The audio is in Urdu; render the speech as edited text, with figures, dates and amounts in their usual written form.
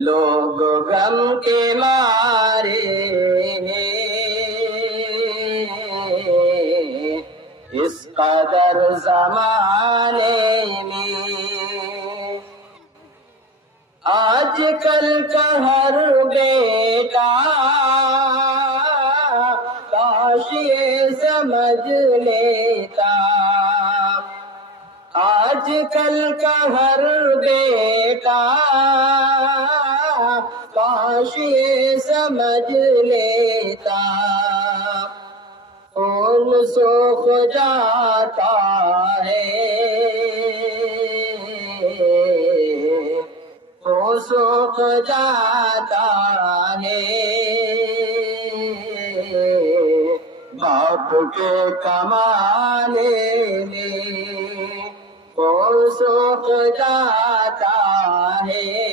لوگ غم کے مارے اس قدر زمانے میں، آج کل کا ہر بیٹا کاش یہ سمجھ لیتا، آج کل کا ہر بیٹا کاش یہ سمجھ لیتا، خون سوکھ جاتا ہے، خون سوکھ جاتا ہے، باپ کے کمانے میں خون سوکھ جاتا ہے،